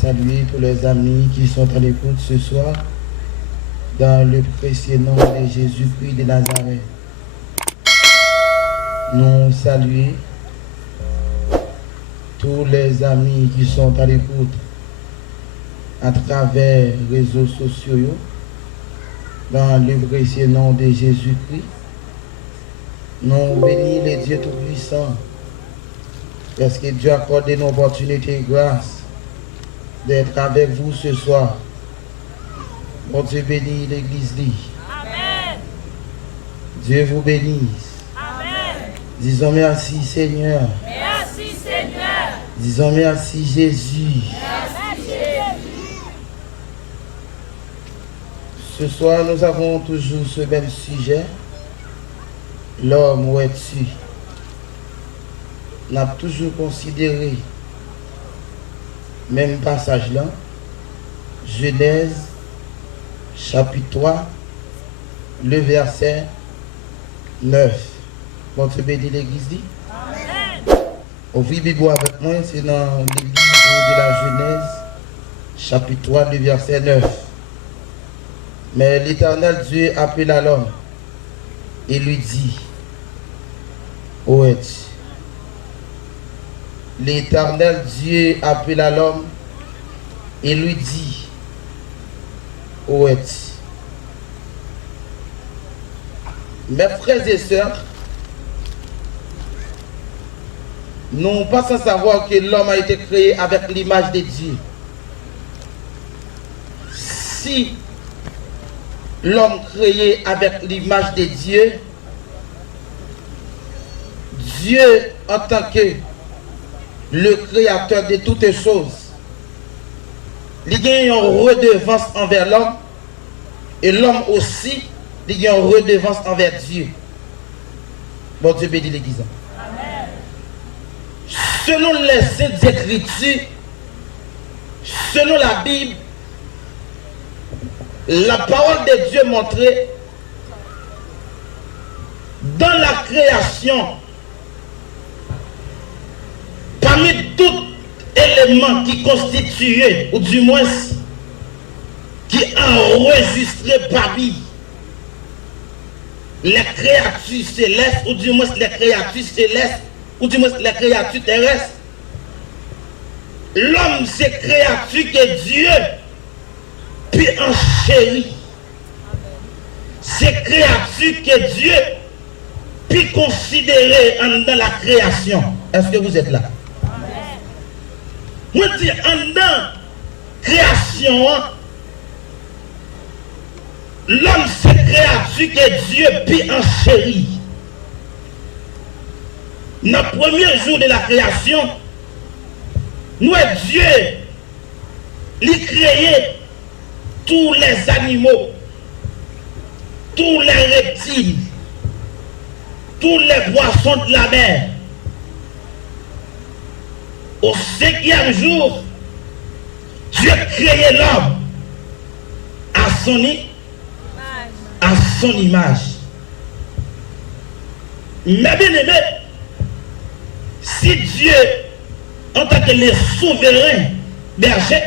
saluer tous les amis qui sont à l'écoute ce soir dans le précieux nom de Jésus-Christ de Nazareth. Nous saluons tous les amis qui sont à l'écoute à travers les réseaux sociaux dans le précieux nom de Jésus-Christ. Nous bénissons les dieux Tout-Puissants parce que Dieu a accordé une opportunité et grâce d'être avec vous ce soir. Bon Dieu bénit l'église. Amen. Dieu vous bénisse. Amen. Disons merci Seigneur. Merci Seigneur. Disons merci Jésus. Merci Jésus. Ce soir, nous avons toujours ce même sujet. L'homme, où es-tu? On a toujours considéré même passage là. Genèse, chapitre 3, le verset 9. Bon, tu bénis l'église dit? Amen. Ouvrez Bible avec moi, c'est dans l'église de la Genèse, chapitre 3, le verset 9. Mais l'Éternel Dieu appela l'homme et lui dit, où es-tu? L'Éternel Dieu appela l'homme et lui dit, où es-tu? Mes frères et sœurs, nous pas sans savoir que l'homme a été créé avec l'image de Dieu. Si l'homme créé avec l'image de Dieu, Dieu en tant que le créateur de toutes choses, il y a une redevance envers l'homme et l'homme aussi, il y a une redevance envers Dieu. Bon Dieu bénit l'église. Amen. Selon les saintes écritures, selon la Bible, la parole de Dieu montrait dans la création, parmi tous éléments qui constituaient, ou du moins qui enregistraient parmi les créatures célestes, ou du moins les créatures célestes, ou du moins les créatures terrestres, l'homme c'est créature que Dieu puis enchérit. C'est créature que Dieu puis considérer dans la création. Est-ce que vous êtes là? Moi dis en dans création, l'homme c'est créature que Dieu puis enchérit. Dans le premier jour de la création, nous Dieu lui créé tous les animaux, tous les reptiles, tous les poissons de la mer. Au 5e jour, Dieu créé l'homme à son image. Mais bien aimé, si Dieu, en tant que le souverain berger,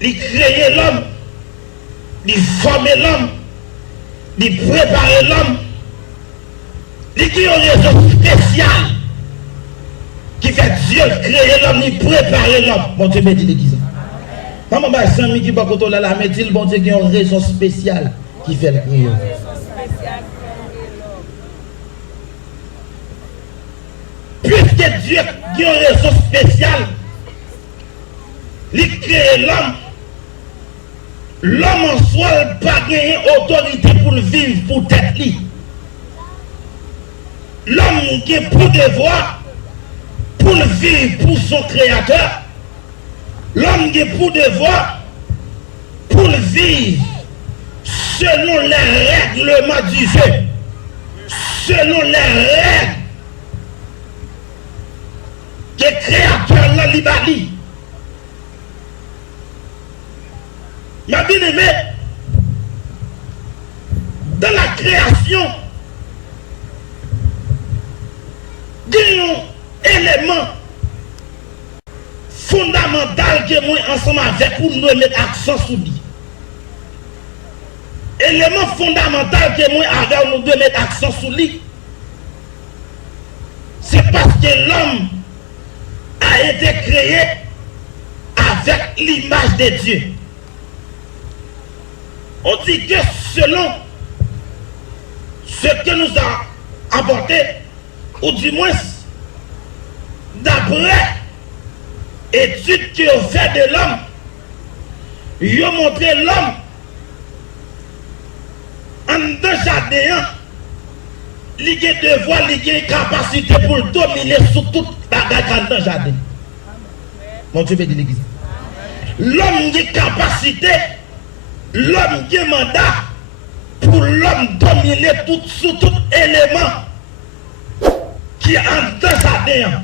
il créait l'homme, il formait l'homme, il préparait l'homme, il y a une raison spéciale qui fait Dieu créer l'homme, il préparer l'homme. Bon Dieu bénit l'église. Maman, Samy qui va côté là, mais dit bon Dieu qu'il y a une raison spéciale qui fait le créer. Puisque Dieu a une raison spéciale, il crée l'homme. L'homme en soi n'a pas gagné autorité pour le vivre pour tête. L'homme qui a pour devoir pour le vivre pour son créateur. L'homme qui a pour devoir pour le vivre selon les règlements du jeu. Selon les règles que le créateur l'a libéré. Ma bien-aimé, dans la création, il y a un élément fondamental que moi ensemble avec vous nous mettre accent sur lui. Élément fondamental que moi avec nous devons mettre accent sur lui. C'est parce que l'homme a été créé avec l'image de Dieu. On dit que selon ce que nous a apporté, ou du moins d'après études qui ont fait de l'homme, ils ont montré l'homme en deux jardins, il a devoir, il a capacité pour dominer sur toute bagarre dans le jardin. Mon Dieu bénit l'église. L'homme a capacité, l'homme a mandat pour l'homme dominer sur tout élément qui est en deux jardins.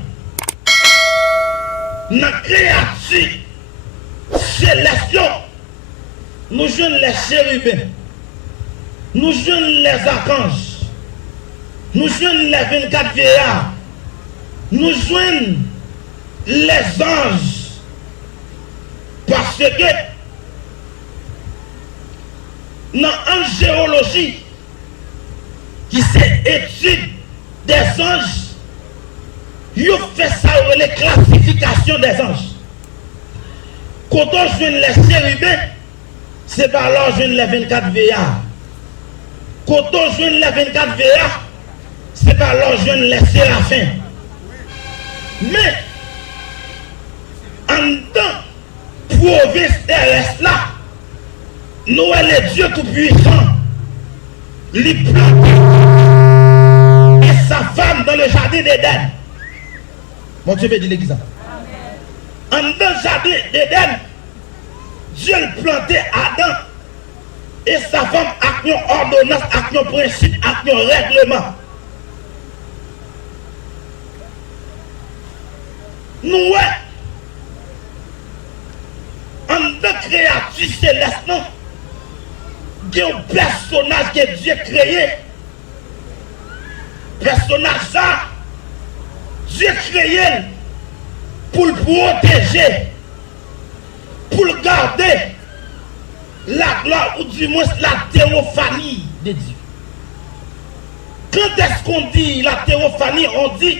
Dans la créature céleste, nous jouons les chérubins, nous jouons les archanges, nous jouons les 24 vieillards, nous jouons les anges, parce que dans l'angéologie, qui c'est étude des anges, ils fait ça les classifications des anges. Quand on joue les chérubins, c'est pas alors joue les 24 veillards. Quand on joue les 24 veillards, c'est pas alors joue les séraphins. Mais en tant province terrestre là, nous les Dieu tout-puissant, les plante et sa femme dans le jardin d'Éden. Mon Dieu bénit l'église. En dans le jardin d'Éden, Dieu le plantait Adam et sa femme avec une ordonnance, avec un principe, avec un règlement. Nous, en tant que créature céleste, il y a un personnage que Dieu a créé. Personnage ça, Dieu a créé pour le protéger, pour le garder la gloire ou du moins la théophanie de Dieu. Quand est-ce qu'on dit la théophanie, on dit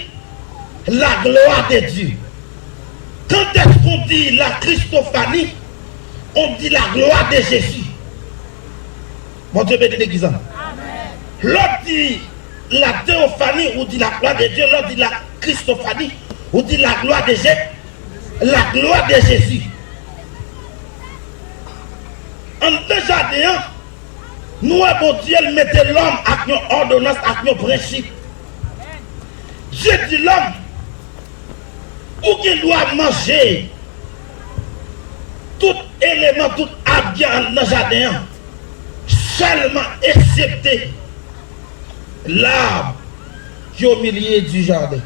la gloire de Dieu. Quand est-ce qu'on dit la Christophanie, on dit la gloire de Jésus. Mon Dieu bénit l'église. L'autre dit la théophanie, ou dit la gloire de Dieu, l'autre dit la Christophanie, ou dit la gloire de Jésus. La gloire de Jésus. En deux jardins, nous, bon Dieu, mettez l'homme avec une ordonnance, avec un principe. Dieu dit l'homme, où qu'il doit manger tout élément, tout habillé dans le jardin, seulement excepté l'arbre qui est au milieu du jardin.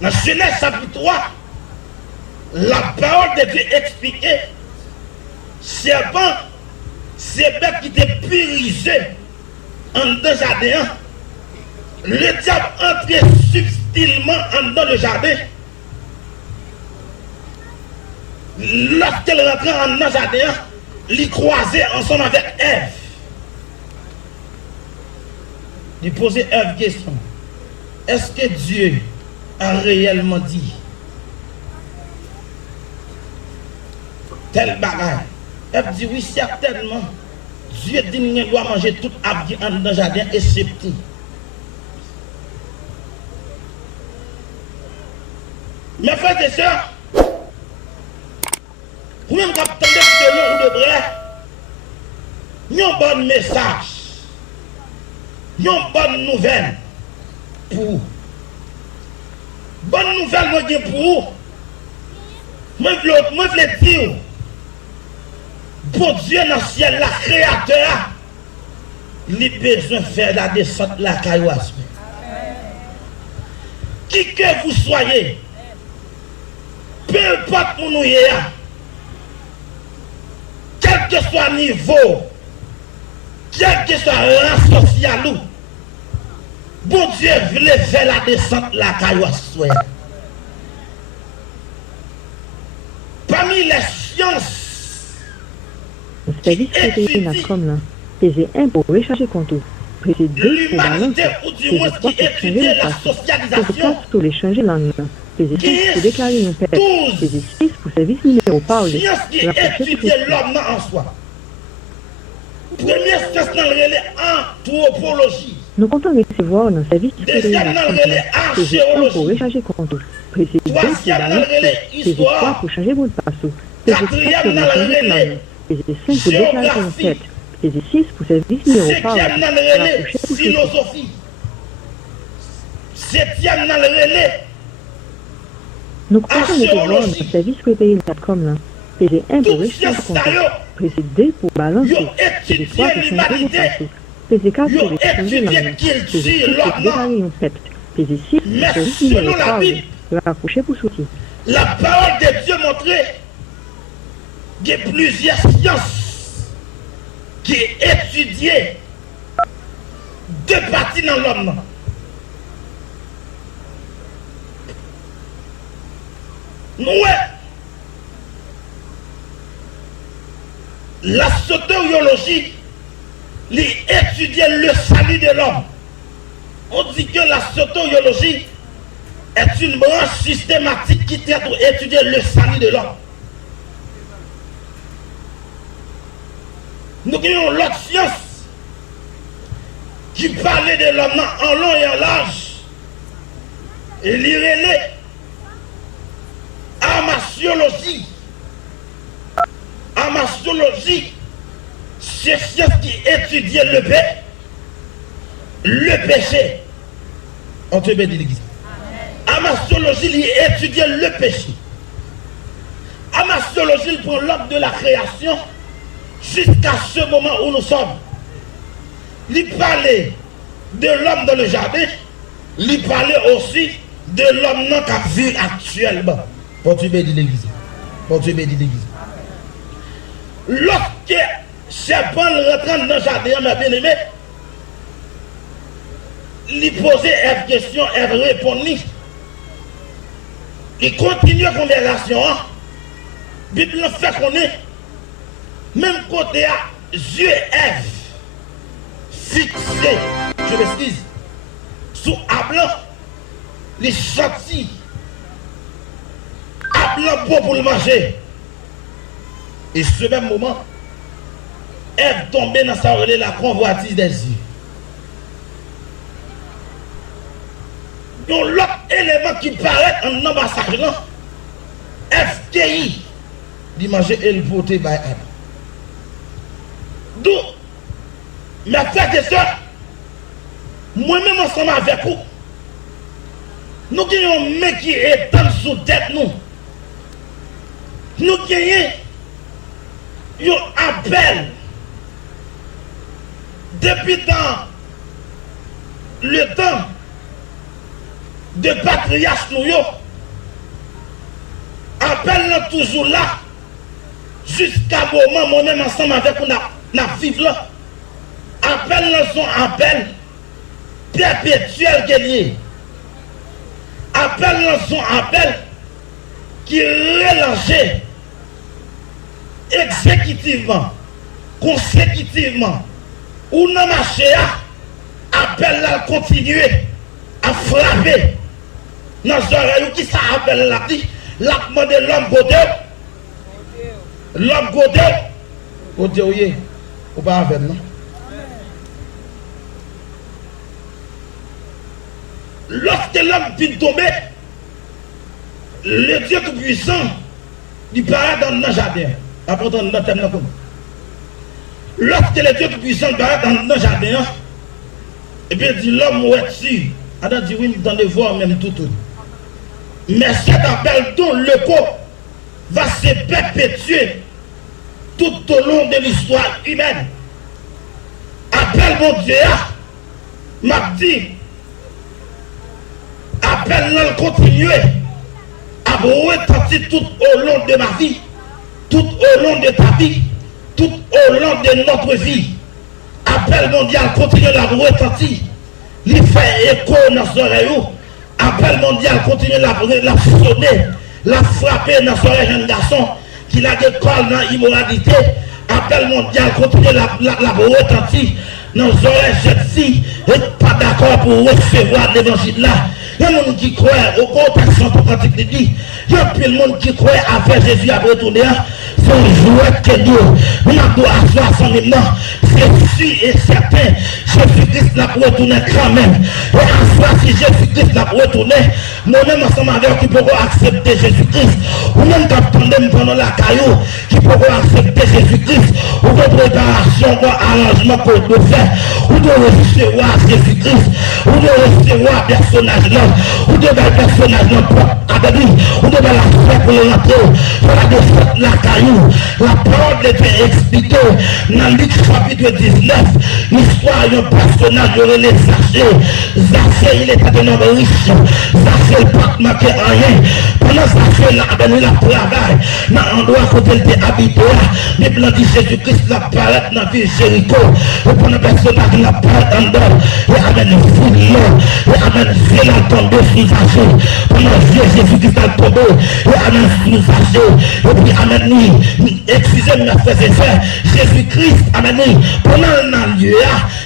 Dans Genèse chapitre 3, la parole de Dieu expliquait, serpent, c'est bête qui était purisé en deux jardins. Le diable entrait subtilement dans le jardin. Lorsqu'elle rentrait dans le jardin, il croisait ensemble avec Ève. Il posait Ève question. Est-ce que Dieu a réellement dit tel bagage? Ève dit oui, certainement. Dieu dit qu'il doit manger tout habillé dans le jardin excepté. Mes frères et sœurs, vous même quand vous attendez de long ou de vrai, il y a un bon message, il y a une bonne nouvelle pour vous. Bonne nouvelle moi pour vous. Moi je voulais dire, bon Dieu dans le ciel, la créateur, il a besoin de faire la descente de la cailloise. Qui que vous soyez, peu importe où nous sommes, quel que soit le niveau, quel que soit le rang social, bon Dieu voulait faire la descente de la cailloise. les sciences Le service côté la com là, pesé 1 pour recharger compte. Pesé 2 pour balancer. l'humanité, ou du Pesé moins 3 qui pour changer étudie le la passé. Pesé socialisation, 4 pour les changer langue. Pesé 5 pour déclarer une perte. 12 Pesé 6 pour service numéro parler. sciences qui étudie l'homme en soi. Première science dans le relais anthropologie. Nous comptons recevoir dans le service Deuxième dans le relais Pesé 1 pour archéologie. recharger compte. Pesé 2 pour Troisième dans le balancer. relais Pesé 3 histoire. pour changer votre passé. Pesé 4 pour Quatrième dans le changer relais langue. Pesé 5 pour déclarer une géographie. perte. Pesé 6 pour service numéro parler. Cinquième dans le relais philosophie. Septième dans le relais Nous comptons recevoir dans le service côté la com là. Pesé 1 pour toute recharger science compte. ça yo. Pesé 2 pour balancer. Yo Pesé étudié 3 pour changer votre l'humanité. passé. Pesé 4 Yo pour les changer étudié langue. qu'il Pesé tue 6 pour l'homme. déclarer une perte. Pesé 6 pour Mais service selon numéro la parler. Bible, Raccrocher pour sortir. la parole de Dieu montrait qu'il y a plusieurs sciences qui étudiaient deux parties dans l'homme. Ouais. La soteriologie étudiait le salut de l'homme. On dit que la soteriologie est une branche systématique qui traite pour étudier le salut de l'homme. Nous avons l'autre science qui parlait de l'homme en long et en large. Et l'irélé, amasiologie. Amasiologie, c'est science qui étudiait le péché. On te bénit l'église. Amasiologie, il étudiait le péché. Amasiologie, il prend l'homme de la création jusqu'à ce moment où nous sommes. Il parlait de l'homme dans le jardin, il parlait aussi de l'homme dans la vie actuellement. Pour te bénir l'église. Pour te bénir l'église. Lorsque serpent rentre dans le jardin, ma bien-aimée, il posait une question, elle répondit. Il continue la conversation. La Bible fait qu'on est, même côté à Dieu Ève, fixé, je m'excuse, sous Ablan, les sortis, Ablan pour le manger. Et ce même moment, Ève tombait dans sa relais la convoitise des yeux. Donc l'autre élément qui paraît en ambassade là, FTI, dit manger et le voter par Adam. Donc, mes frères et sœurs, moi-même ensemble avec vous, nous avons un mec qui est dans sous tête nous. Nous avons un appel depuis dans le temps de patriarche nous yo. Appel toujours là jusqu'à moment moi-même ensemble avec nous n'a vivre là. Appel son appel perpétuel gagné. Appel son appel qui relançait exécutivement, consécutivement, ou non marché appel à continuer à frapper dans les oreilles qui ça appelle la dit la demande l'homme côté l'homme côté oui ou pas avec non lorsque l'homme vient tomber le Dieu tout-puissant il paraît dans le jardin après dans le thème lorsque le Dieu tout-puissant paraît dans le jardin et puis il dit l'homme où es-tu Adam dit oui, dans le voir même tout. Mais cet appel dont le corps va se perpétuer tout au long de l'histoire humaine. Appel mon Dieu, m'a dit, appel là continuer à retentir tout au long de ma vie, tout au long de ta vie, tout au long de notre vie. Appel mondial continue à retentir. Il fait écho dans son oreille. Appel mondial continue la sonner, la frapper dans son oreille, jeune garçon qui a des cols dans l'immoralité, appel mondial, continue la retentir dans les oreilles jeudi, et pas d'accord pour recevoir l'évangile là. Il y a des gens qui croient au contexte de pratique de dit. Il y a plein de monde qui croient après Jésus a retourné. C'est un jouet que Dieu. On doit asseoir son nom. C'est sûr et certain. Jésus-Christ n'a pas retourné quand même. Et asseoir si Jésus-Christ n'a pas retourné, moi-même ensemble avec qui pourront accepter Jésus-Christ. Ou même quand on pendant la caillou, qui pourront accepter Jésus-Christ. Ou de préparation, ou arrangement qu'on doit faire. Ou de recevoir Jésus-Christ. Ou de recevoir personnage là. Ou de le personnage là pour Abedi. Ou de la foi pour le rentrer. Voilà de fait la caillou. La parole était expliquée dans Luc chapitre 19. L'histoire d'un personnage de René Zaché. Zaché, il était un homme riche. Zaché, il ne pas manquer rien. Pendant Zaché, il a travail. Dans l'endroit où il était habité, les blancs dit Jésus-Christ l'a parlé dans la ville Jéricho. Et pendant le personnage, il a parlé en dehors. Il amène une foule, il amène Zélan tombé sous Zaché. Pendant Jésus-Christ a tombé, il amène sous Zaché. Et puis amène lui, excusez-moi, frères et sœurs, Jésus-Christ amène lui. Pendant un lieu,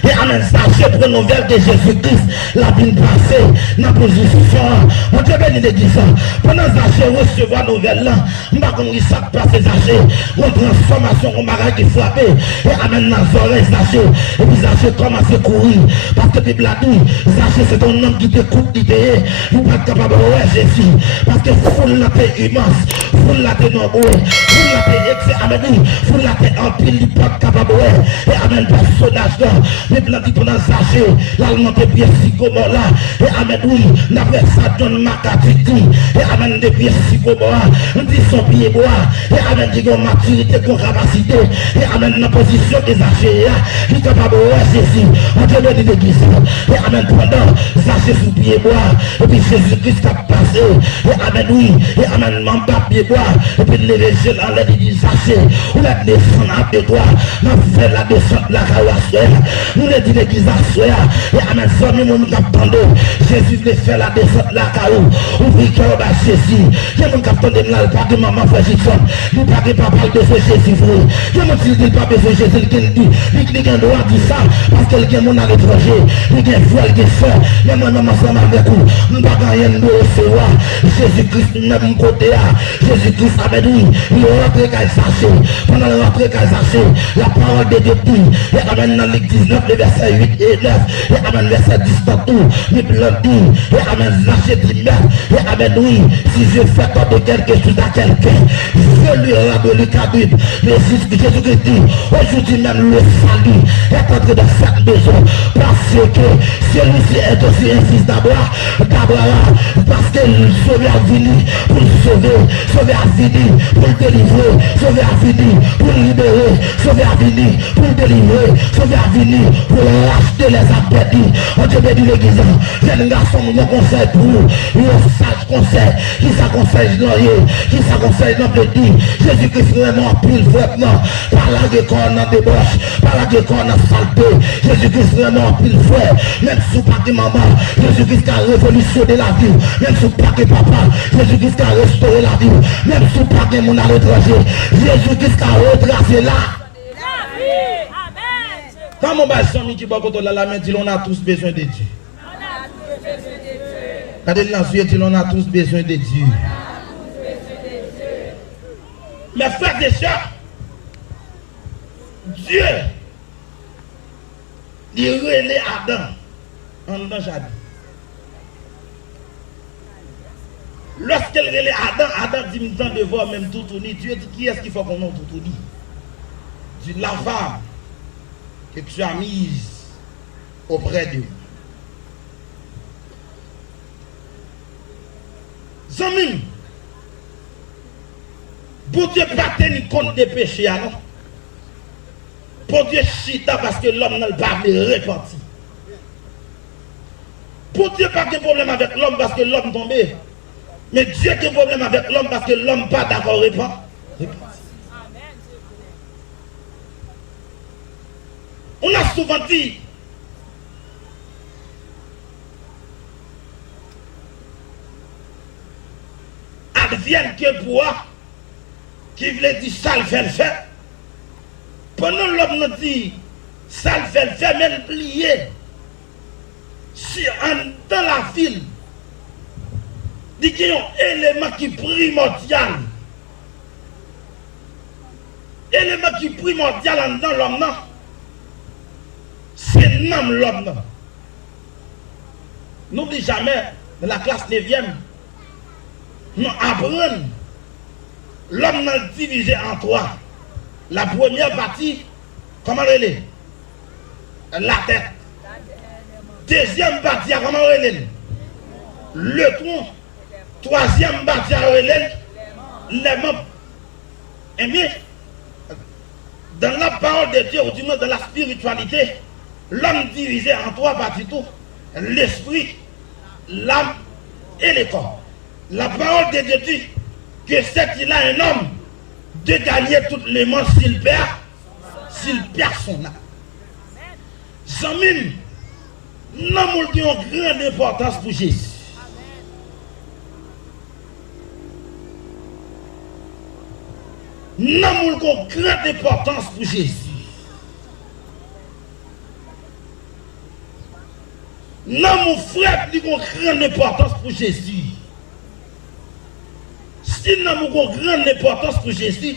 il amène Zaché pour une nouvelle de Jésus-Christ. La Bible passée, dans la position. On te bénit l'église. Pendant Zaché recevoir la nouvelle là, je ne sais pas comment il s'est passé Zaché. Une transformation, on m'a qui frappé. Et amène dans les oreilles Zaché. Et puis Zaché commence à courir. Parce que la Bible a dit, Zaché c'est un homme qui t'écoute l'idée. Il n'est pas capable de voir Jésus. Parce que foule la paix immense. Foule la paix nombreux. Foule la paix excès. Amen. Foule la paix en pile. Il n'est pas capable de voir. Et amène personnage là. Les blancs qui pendant Zaché. L'allemand est bien si comment là. Et amène oui. N'après ça donne ma cathétie. Et amène des pieds si comment. On dit son pied bois. Et amène dit qu'on maturité, qu'on capacité. Et amène la position des Zaché. Il est capable de voir Jésus. On te donne l'église. Et amène pendant Zaché sous pied bois. Et puis Jésus-Christ a passé. Et amène oui. Et amène mon pied bois. Et puis lever en l'air dit Zaché. On a descendu à deux doigts. On a fait la descente la carrosse. On a dit l'église à soir. Et amène ça, nous nous attendons. Jésus voulait faire la descente la carrosse. Ouvrir cœur à Jésus. Il y a mon capitaine de là, pas de maman frère Jackson. Il n'y a pas de papa de Jésus. Il y a mon fils de papa de Jésus qui dit. Il a un droit de ça. Parce qu'il y a mon à l'étranger. Il y a un frère, il y a un frère. Il y a mon maman ensemble avec vous. Nous ne pouvons rien nous recevoir. Jésus-Christ, même côté là. Jésus-Christ avait dit. Il est rentré qu'à Zaché. Pendant le rentré qu'à Zaché, la parole de Dieu dit. Il amène dans Luc 19, les versets 8 et 9. Il amène verset 10 dans tout. Il dit. Il amène Zaché dit même. Il amène oui. Si je fais pas de quelque chose à quelqu'un, je lui rends le cabinet. Mais Jésus-Christ dit. Aujourd'hui même le salut est entré dans cette maison. Parce que celui-ci est aussi un fils d'Abraham. Parce que le sauveur a venu pour le sauver. Sauveur a venu pour le délivrer. Sauveur a venu pour le libérer. Sauveur a venu pour le délivrer. Sauveur a venu pour racheter les appétits. On te bénit l'église. Jeune garçon, mon conseil pour vous. Un sage conseil. Qui ça conseille glorieux. Qui ça conseille non petit. Jésus-Christ vraiment pile vraiment. Par la gueule qu'on a débauche. Par la gueule qu'on a saleté. Jésus-Christ vraiment pile frère. Même sous pas de maman. Jésus-Christ a révolutionné la vie. Même sous pas de papa. Jésus-Christ a restauré la vie. Même sous pas de mon à l'étranger. Jésus-Christ a retracé là. Quand mon bâton qui va contre la main, dit on a tous besoin de Dieu. Quand il a dit on a tous besoin de Dieu. Mes frères et sœurs, Dieu, il relève Adam en dans le jardin. Lorsqu'il relève Adam, Adam dit me de voir même tout tourner. Dieu dit qui est-ce qu'il faut qu'on ait tout tourner? Dit la femme que tu as mise auprès de moi. Zamim, pour Dieu pas tenir compte des péchés, non? Pour Dieu chita parce que l'homme n'a pas repenti. Pour Dieu pas de problème avec l'homme parce que l'homme tombé. Mais Dieu a un problème avec l'homme parce que l'homme n'est pas d'accord repenti. On a souvent dit, advienne que pourra, qui veut dire ça le fait le fait. Pendant l'homme nous dit ça le fait le fait, mais le plier. Si dans la file, dit qu'il y a un élément qui est primordial. Élément qui est primordial dans l'homme, c'est l'homme. N'oublie jamais, dans la classe 9e, nous apprenons l'homme n'a divisé en trois. La première partie, comment elle est? La tête. Deuxième partie, comment elle est? Le tronc. Troisième partie, elle est? Les membres. Eh bien, dans la parole de Dieu, ou du moins dans la spiritualité, l'homme divisé en trois parties tout. L'esprit, l'âme et le corps. La parole de Dieu dit que c'est qu'il a un homme de gagner toutes les mondes s'il perd son âme. Zamim, l'amour qui a une grande importance pour Jésus. L'amour qui a une grande importance pour Jésus. L'amour frère qui a une grande importance pour Jésus. Si l'amour a une grande importance pour Jésus,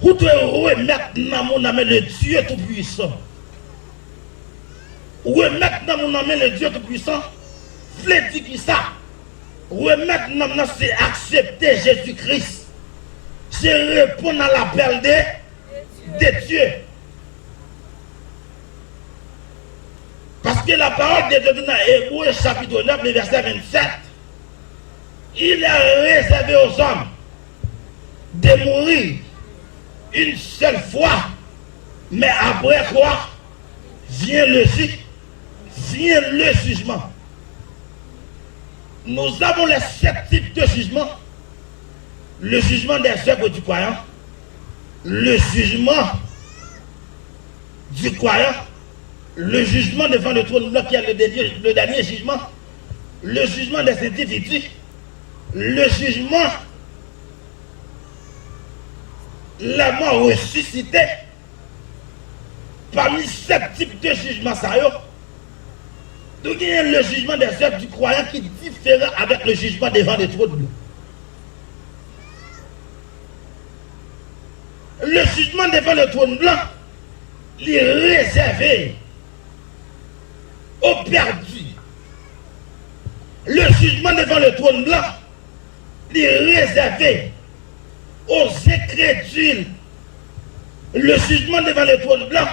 vous devez remettre l'amour dans le Dieu Tout-Puissant. Remettre l'amour dans le Dieu Tout-Puissant, c'est dire qui ça? Remettre l'amour, c'est accepter Jésus-Christ. C'est répondre à l'appel de Dieu. Parce que la parole de Dieu dans Hébreux chapitre 9, le verset 27, il est réservé aux hommes de mourir une seule fois, mais après quoi vient le jugement. Nous avons les 7 types de jugements. Le jugement des œuvres du croyant, le jugement du croyant, le jugement devant le trône blanc qui est le dernier jugement, le jugement des individus, le jugement, la mort ressuscitée. Parmi 7 types de jugements, nous avons le jugement des œuvres du croyant qui est différent avec le jugement devant le trône blanc. Le jugement devant le trône blanc, il est réservé aux perdus. Le jugement devant le trône blanc, il est réservé aux incrédules. Le jugement devant le trône blanc,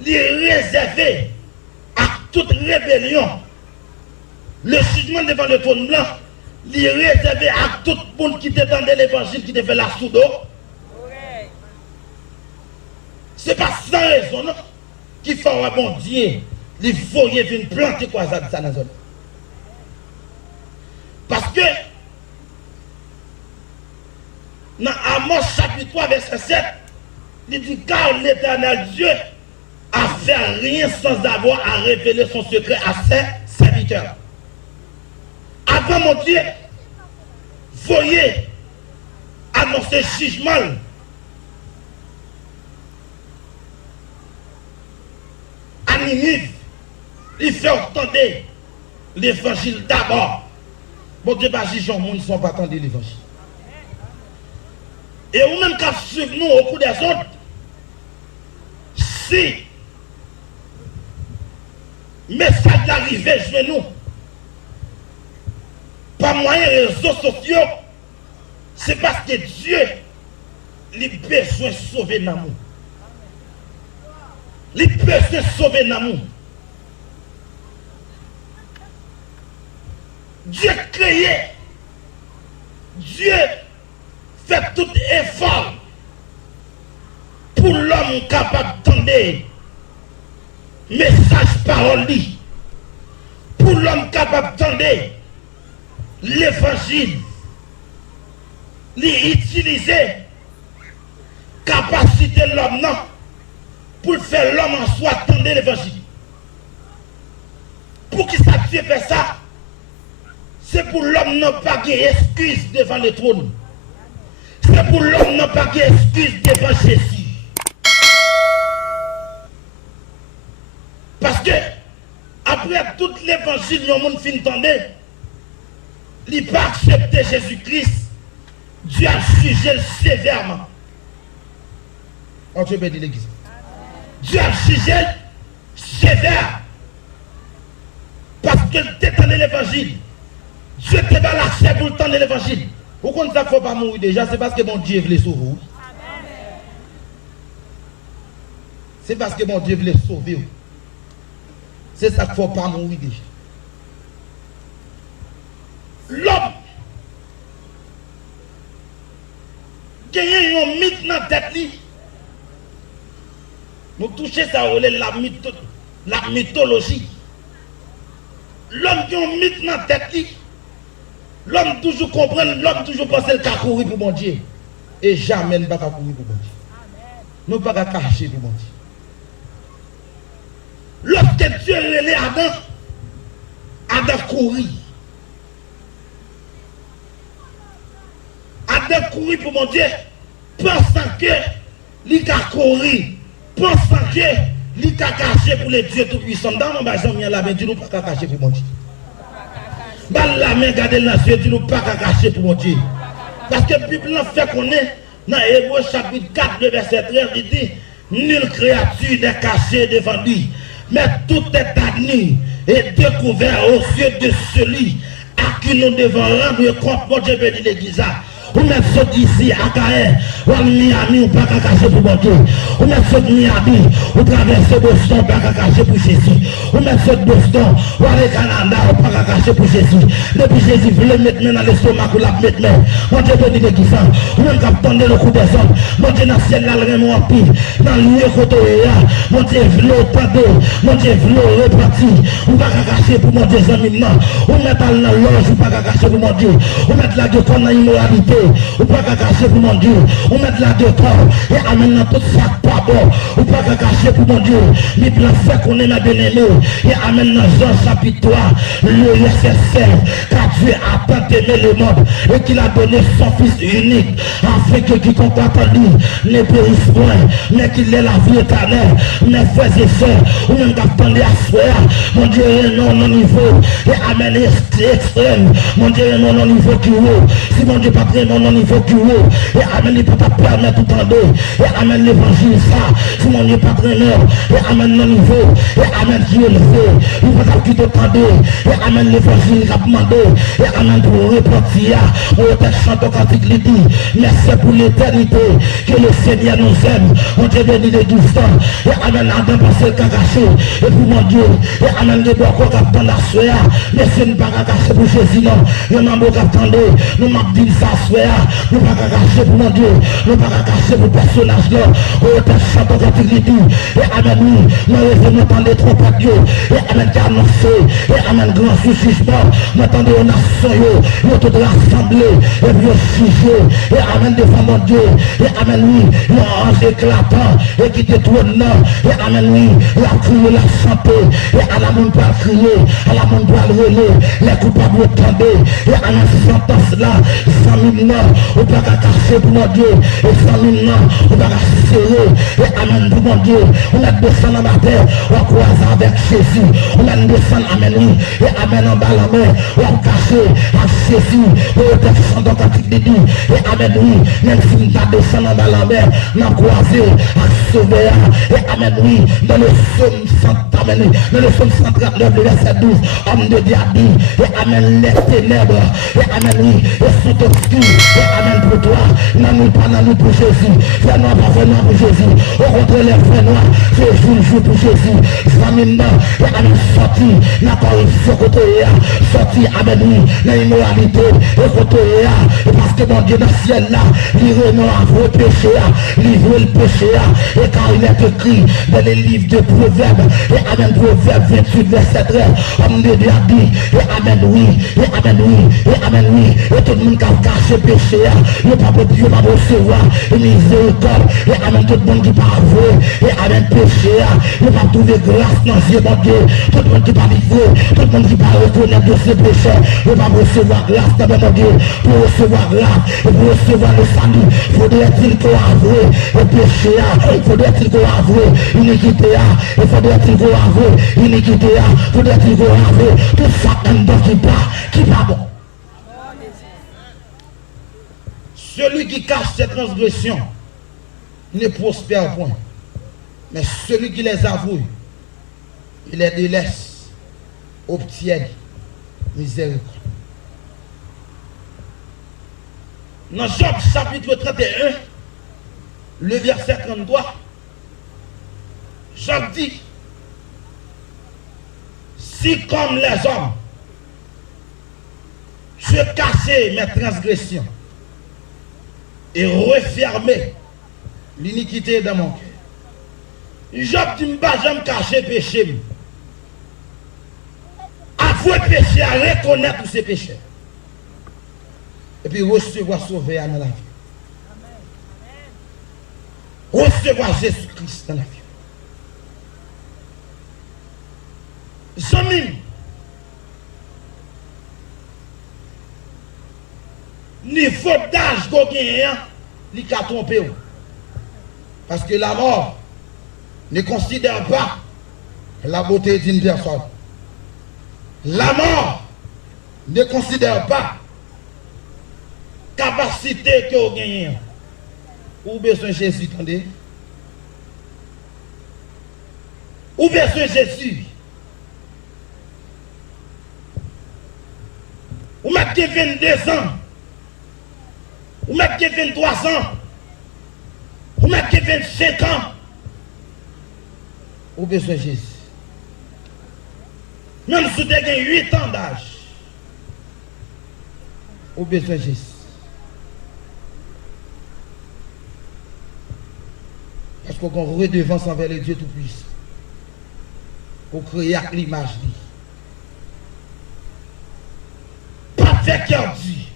il est réservé à toute rébellion. Le jugement devant le trône blanc, il est réservé à tout le monde qui t'étendait l'évangile, qui te fait la soudo. C'est pas sans raison, non? Qu'il faut un bon Dieu, les foyers viennent planter quoi ça dans la zone. Parce que, dans Amos chapitre 3, verset 7, il dit car l'Éternel Dieu a fait rien sans avoir à révéler son secret à ses serviteurs. Avant mon Dieu, voyez annoncer jugement. À Ninive, il fait entendre l'évangile d'abord. Bon Dieu, pas juger les gens ne sont pas attendus l'évangile. Et ou même qu'à suivre nous au coup des autres, si message d'arrivée chez nous, par moyen des réseaux sociaux, c'est parce que Dieu a besoin de sauver l'amour. Il peut se sauver l'amour. Dieu créé, Dieu fait tout effort pour l'homme capable d'entendre message parole, pour l'homme capable d'entendre l'évangile, l'utiliser capacité de l'homme non. Pour faire l'homme en soi attendre l'évangile. Pour qui ça Dieu fait ça? C'est pour l'homme n'a pas d'excuse devant le trône. C'est pour l'homme n'a pas d'excuse devant Jésus. Parce que, après tout l'évangile, le monde fin tendait, il n'a pas accepté Jésus-Christ. Dieu a jugé sévèrement. On Dieu bénit l'église. Dieu a jugé sévère. Parce que tu es dans l'évangile. Dieu te va l'accès pour le temps de l'évangile. Pourquoi ça ne faut pas mourir déjà? C'est parce que mon Dieu voulait sauver. C'est parce que mon Dieu voulait sauver. C'est ça qu'il ne faut pas mourir déjà. L'homme qui a un mythe dans la tête, nous touchons ça, la mythologie. L'homme qui a un mythe dans la tête, l'homme toujours comprend, l'homme toujours pense qu'il a courir pour mon Dieu. Et jamais il ne va pas courir pour mon Dieu. Nous ne pouvons pas cacher pour mon Dieu. Lorsque Dieu relève Adam, Adam courit. Adam courir pour mon Dieu, pensant que il a couru, pensant que il a caché pour les dieux tout-puissants. Dans mon bazar, il y a la main, tu ne peux pas cacher pour mon Dieu. Dans la main, gardez la yeux, tu ne peux pas cacher pour mon Dieu. Parce que la Bible fait qu'on est dans Hébreux chapitre 4, verset 13, il dit nulle créature n'est cachée devant lui, mais tout est admis et découvert aux yeux de celui à qui nous devons rendre compte. Mon Dieu bénit l'église. Ou mettre ce ici à Caen, ou à Miami, ou pas cacher pour mon Dieu. Ou mettre ce Miami, ou traverser Boston, pas cacher pour Jésus. Ou mettre ce Boston, ou aller Canada, ou pas cacher pour Jésus. Depuis Jésus voulait mettre main dans l'estomac, ou la mettre main. Mon Dieu bénit l'église. Ou même quand tendez le coup des hommes. Mon Dieu dans le ciel, là, le en pile. Dans le lieu côté, mon Dieu voulait tendre, mon Dieu voulait repartir. Ou pas cacher pour mon Dieu, amis. Ou mettre dans la loge, ou pas cacher pour mon Dieu. Ou mettre la gueule comme immoralité. Ou pas cacher pour mon Dieu, ou mettre la de corps et amène dans tout ça pas bon, ou pas cacher pour mon Dieu, mais plan fait qu'on est ma bien-aimé et amène dans Jean chapitre 3, le verset 16, car Dieu a tant aimé le monde et qu'il a donné son Fils unique, afin que quiconque entend lui ne périsse point, mais qu'il ait la vie éternelle. Mes frères et sœurs, ou même qu'attendez à soi, mon Dieu est non au niveau et amène extrême, mon Dieu est non au niveau qui haut, si mon Dieu pas très non au niveau qui haut, et amène les pas permettre tout en deux, et amène l'évangile ça, si mon Dieu pas très non, et amène le niveau, et amène Dieu le fait, il va tout autant deux, et amène l'évangile qui a demandé, et amène pour repentir, on te chante au cantique lui dit, mais c'est pour l'éternité que le Seigneur nous aime, on te bénit l'église, et amène Adam passer le caché, et pour mon Dieu, et amène les bois qu'on attend la soya, mais c'est une pas caché pour Jésus non, il y a un mot qu'attendez, nous m'a dit ça soya, nous pas cacher pour mon Dieu, nous pas cacher pour personnage là, on te chante au cantique lui dit, et amène nous, nous revenons dans les trop à Dieu, et amène qui annoncé, et amène grand jugement, nous attendons aux nations, nous tout rassemblés, et puis jugé, et amène devant mon Dieu, et amène lui, l'ange éclatant, et qui te tourne, et amène lui, la crier, la chanter, et à la monde doit crier, à la monde doit le relais, les coupables attendez, et amène cette sentence là, 100 000 morts, on peut cacher pour mon Dieu, et 100 000 morts, on peut serrer, et amène pour mon Dieu, on a descendu en terre, on croise avec Jésus, on a descendu, amène lui, et amène en bas la main, on cacher à Jésus, on descend dans le de Dieu, et amène lui, même si nous avons descendu en bas la main, nous avons croisé à sauver, et amène lui, dans le psaume 139, le verset 12, homme de Dieu a dit, et amène les ténèbres, et amène lui, et sont obscurs, et amène pour toi, non pas non pour Jésus, frère noir pas frère noir pour Jésus, au contraire les frères noirs, je joue pour Jésus, examine-moi, et amène sorti, n'a pas eu côté, sorti, amène lui, dans l'immoralité, et côté, et parce que mon Dieu dans le ciel là, livre nous à vos péchés, livre le péché, et quand il est écrit dans les livres de Proverbes, et amène Proverbes 28, verset 13, homme de Dieu a dit, et amène oui, et amène oui, et amène oui, et tout le monde qui a caché péché, il n'y a pas de Dieu, pas recevoir, et miséricorde, et amen tout le monde qui pas avoué, et amen péché, il n'y a pas trouver grâce dans les yeux, mon Dieu, tout le monde qui pas livré, tout le monde qui pas reconnaître de ses péchés, il n'y a pas recevoir grâce dans mon Dieu, pour recevoir grâce, et pour recevoir le salut, faudrait-il qu'on avoue le péché, faudrait-il qu'on avoue l'iniquité, et faudrait-il qu'on avoue l'iniquité, faudrait-il qu'on avoue tout ça qui pas bon. Celui qui cache ses transgressions ne prospère point. Mais celui qui les avoue, il les délaisse au tiède miséricorde. Dans Job chapitre 31, le verset 33, Job dit, si comme les hommes, je cachais mes transgressions et refermais l'iniquité dans mon cœur. Job dit, je ne vais pas cacher péché. Avouer péché, à reconnaître tous ces péchés. Et puis recevoir sauver dans la vie. Recevoir Jésus-Christ dans la vie. Jamais, niveau d'âge qu'on gagne, il a trompé. Parce que la mort ne considère pas la beauté d'une personne. La mort ne considère pas la capacité que vous gagnez. Ou besoin de Jésus, attendez. Ou besoin de Jésus. Ou mettez 22 ans. Ou mettez 23 ans. Ou mettez 25 ans. Ou besoin de Jésus. Même si vous avez 8 ans d'âge. Ou besoin de Jésus. Parce qu'on a redevance envers le Dieu Tout-Puissant. Pour créer l'image. Pas fait cœur dit.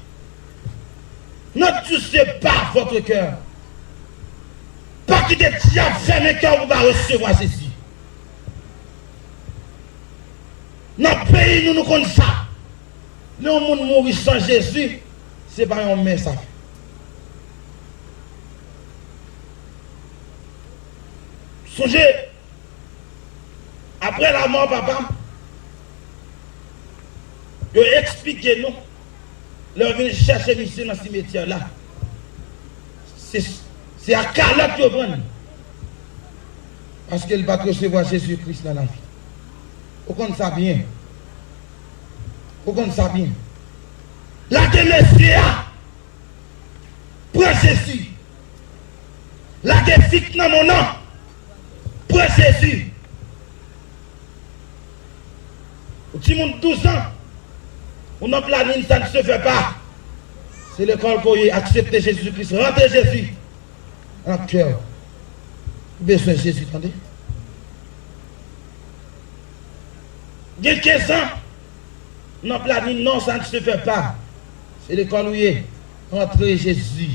Ne touchez pas votre cœur. Pas qu'il ait déjà fermé le cœur pour recevoir Jésus. Dans le pays, nous connaissons ça. Le monde mourit sans Jésus, c'est pas un message. Songez, après la mort, papa, je expliquez nous, leur venir chercher monsieur dans ce cimetière-là. C'est à Carlotte que prend. Parce qu'elle va recevoir Jésus-Christ dans la vie. Vous connaissez ça bien. Vous connaissez ça bien. La Messia, prends Jésus. La défique dans mon nom, prends Jésus. Au petit monde 12 ans, on a plané, ça ne se fait pas. C'est l'école pour accepter Jésus-Christ. Rentrez Jésus en cœur. Besoin de Jésus, attendez. Il y a 15 ans, on a plané, non, ça ne se fait pas. C'est l'école où il est. Rentrez Jésus.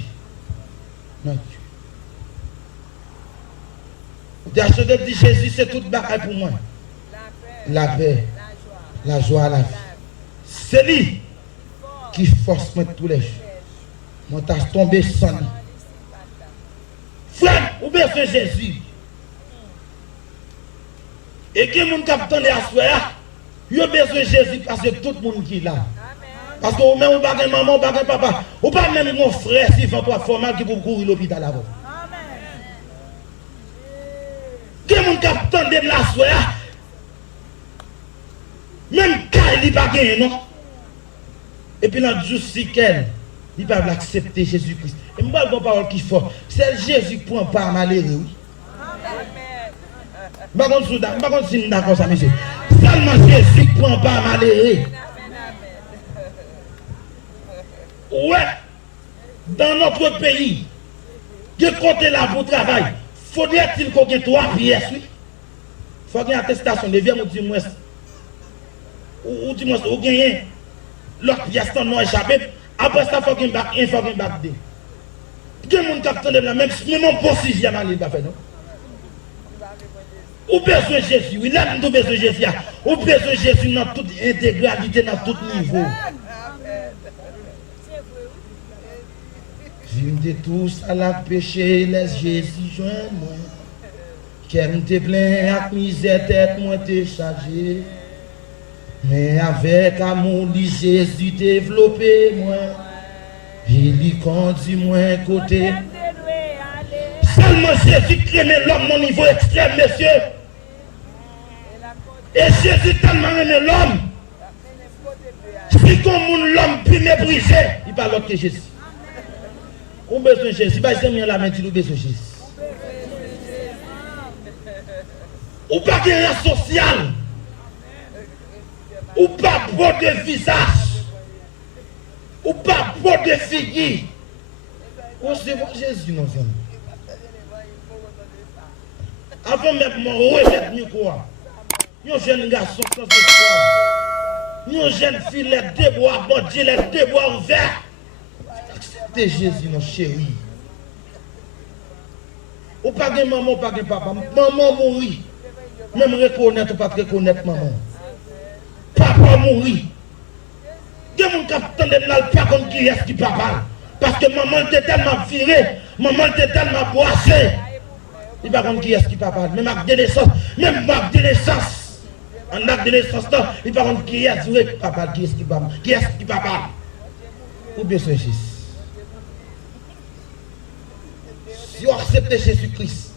Non. Vous avez dit Jésus, c'est toute bagaille pour moi. La paix, la joie, la vie. C'est lui qui force moi tous les jours. Moi, t'as tombé sans lui. Frère, ou bien c'est Jésus. Et qui est mon capitaine à soi, il a besoin de Jésus parce que tout le monde qui est là. Parce que même ou pas de maman, ou pas de papa, ou pas même mon frère, si vend toi formal qui peut courir l'hôpital avant. Qui est mon capitaine de la soi, même quand il n'est pas gagné, non? Et puis dans le jour si qu'elle, il ne peut pas accepter Jésus-Christ. Et moi, je parole qui faut. C'est Jésus qui prend pas malheureux, oui. Je ne sais pas si d'accord ça, monsieur. Seulement Jésus qui prend pas malheureux. Ouais, dans notre pays, de côté là pour travail, faudrait-il qu'on ait 3 pièces, oui? Il faut qu'il y ait une attestation de vie, ou du moins, ou gagne l'autre pièce non échappé, Après ça, il faut qu'il back 1, il faut qu'il back 2. Il y a des gens qui attendent là, même mon bon 6e année, il va faire non. Ou besoin de Jésus, oui, là, nous besoin de Jésus. Ou besoin de Jésus dans toute intégralité, dans tout niveau. Vime tous à la péché, laisse Jésus joindre moi. Qu'elle te plein à misère, tête moi te chargé. Mais avec amour, Jésus développé moi. Il lui conduit moi côté. Seulement Jésus crée l'homme au niveau extrême, messieurs. Et Jésus tellement aimé l'homme. Si comme l'homme plus méprisé, il parle d'autre que Jésus. On a besoin de Jésus. Pas seulement la main, il a besoin de Jésus. Ou pas de lien social. Ou pas beau de visage. Ou pas beau de figure. On se voit Jésus, nos amis. Avant même de remettre micro, un jeune garçon sans espoir, une jeune fille, les deux bois bandits, les deux bois ouverts. Acceptez Jésus, nos chéris. Ou pas de maman, ou pas de papa. Maman mourit. Même reconnaître ou pas reconnaître maman. Papa mourit. Il y a des gens qui attendent pas comme qui est-ce qui papa. Parce que maman était tellement virée, maman était tellement boissée. Il ne sait pas qui est-ce qui papa. Même acte de naissance, même acte de naissance. En acte de naissance, il ne sait pas qui est-ce qui papa, qui est-ce qui papa. Qui est-ce qui papa. Ou bien c'est Jésus. Si on accepte Jésus-Christ,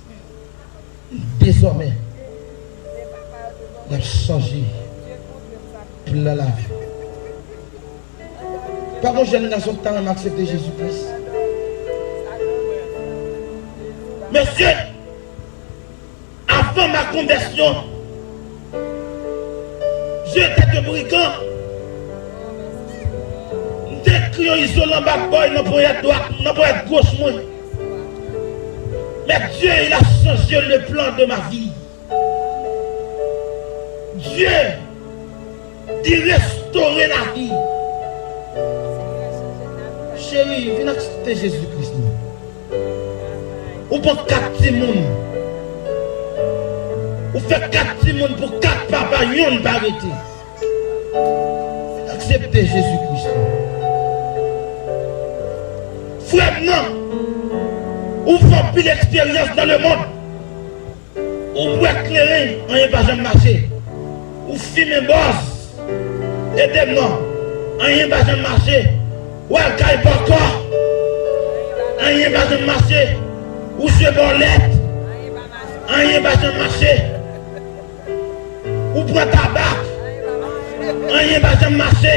désormais, il a changé plein la vie. Par contre, jeune garçon qui a accepté Jésus-Christ. Monsieur, avant ma conversion, j'étais de brigand. J'étais criant isolant bad boy, non pour être droite, non pour être gauche moi. Mais Dieu, il a changé le plan de ma vie. Dieu dit restaurer la vie. Chérie, viens accepter Jésus-Christ. Ou pour 4 petits monde. Ou fait 4 petits monde pour 4 papas, yon pas arrêter. Acceptez Jésus-Christ. Frère, non. Ou font plus d'expérience dans le monde. Ou pour éclairer, on n'est pas jamais marché. Ou filmer boss. Aidez-moi. On n'est pas jamais marché. Ou elle caille pas encore. On n'est pas jamais marché. Ou se bolette. On n'est pas jamais marché. Ou prend tabac. On n'est pas jamais marché.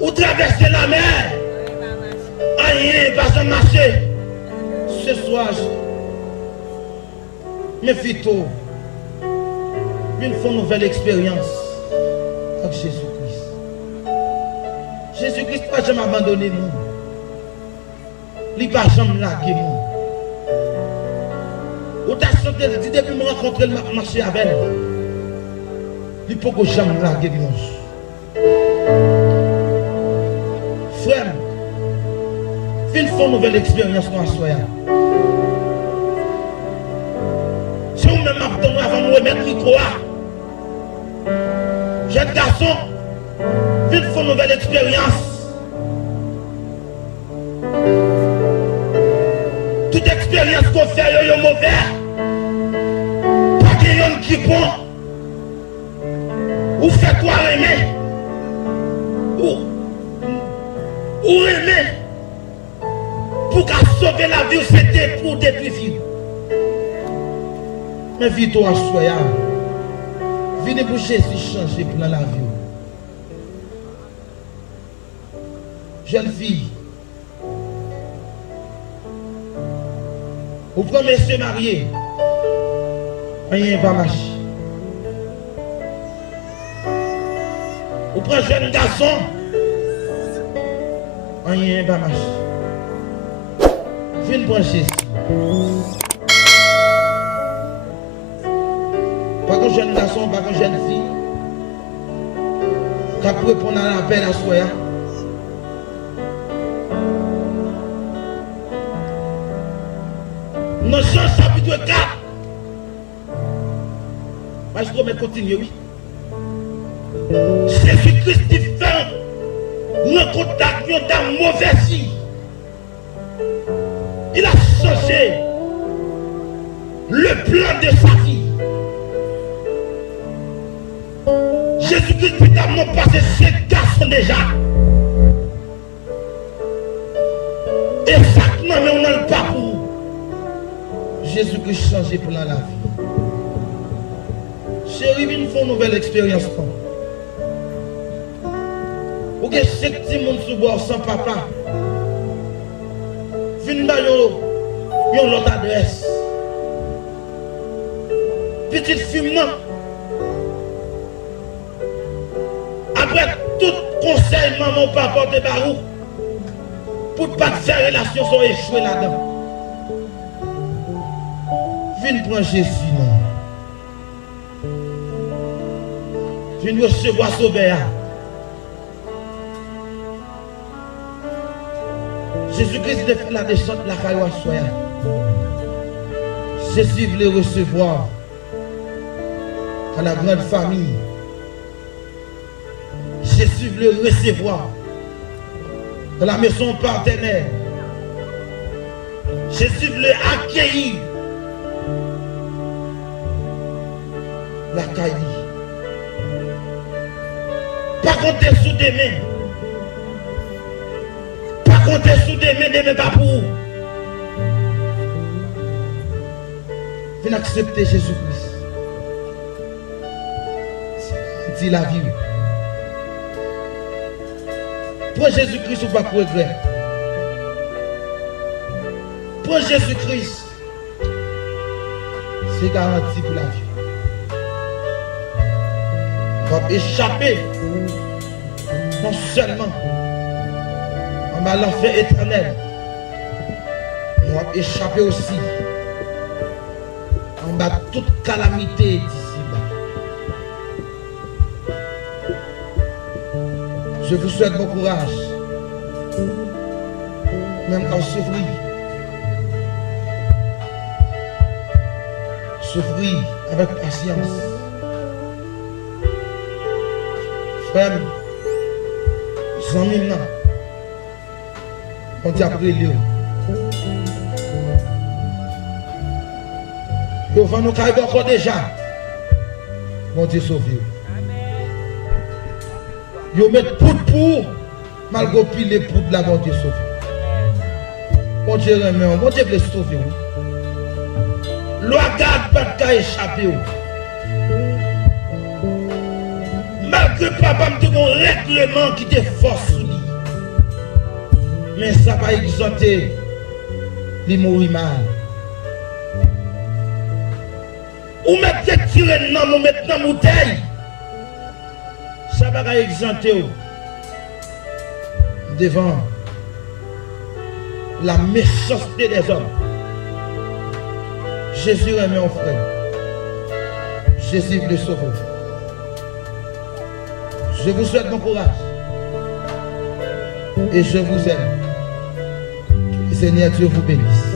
Ou traverser la mer. Rien va se marcher. Ce soir, méfie-toi. Il faut une nouvelle expérience avec Jésus-Christ. Jésus-Christ n'a pas jamais abandonné nous. Il n'a pas jamais largué nous. Ou t'as senti depuis que je rencontre le marché avec elle. Il ne peut jamais larguer nous. Frère, il faut une nouvelle expérience dans la soirée. Si vous même m'attendez avant de remettre le micro, jeune garçon, il faut une nouvelle expérience. Toute expérience qu'on fait, il y a mauvais. Pas qu'il y a qui bon. Ou fait-toi aimer. Ou aimer. Pour sauver la vie, c'était pour détruire. Mais vite-toi, soyez. Venez pour Jésus changer pour la vie. Jeune fille, vous prenez monsieur marié, rien ne va marcher. Vous prenez jeune garçon, rien ne va marcher. Viens prendre Jésus. Pas qu'un jeune garçon, pas qu'un jeune fille. Cap répondre à l'appel à soi. Dans Jean chapitre 4. Je dois continuer, oui. Jésus-Christ dit fait rencontre d'un mauvais signe. Il a changé le plan de sa vie. Jésus-Christ peut tellement passer ces garçons déjà. Exactement, mais on n'a le parcours. Jésus-Christ changé pour la vie. Chérie, il faut une nouvelle expérience. Ou que ce petit monde sous bord sans papa. Fin par yon l'autre adresse. Petite fille, non. Après tout conseil, maman, papa, de barou, pour ne pas faire relation, sont échoués là-dedans. Viens prendre Jésus, non. Viens recevoir Sauveur. Jésus-Christ a fait la descente de la caillou à soi. Jésus voulait recevoir dans la grande famille. Jésus voulait recevoir dans la maison partenaire. Jésus voulait accueillir la caillou. Pas compter sous des mains. Pas compter sous des mains, pas pour vous. Venez accepter Jésus-Christ. Dis la vie. Pour Jésus-Christ ou pas pour regret. Pour Jésus-Christ, c'est garanti pour la vie. On va échapper non seulement à l'enfer éternel, on va échapper aussi en bas toute calamité d'ici-bas. Je vous souhaite bon courage, même quand souffrir. Souffrir avec patience. Frère, sans mille ans, on t'a pris le. Yo va nous cailler encore déjà. Bon Dieu sauve. Yo met poudre pour malgré pile poudre là, bon Dieu sauve. Bon Dieu remet, bon Dieu veut sauver. Loi garde pas de échapper. Malgré papa me dit un règlement qui te force sous lui. Mais ça va exempter les mourir mal. Ou mettre tirer non, ou mettre dans bouteille. Ça va exempter devant la méchanceté des hommes. Jésus remet mon frère. Jésus veut le sauver. Je vous souhaite bon courage. Et je vous aime. Que le Seigneur Dieu vous bénisse.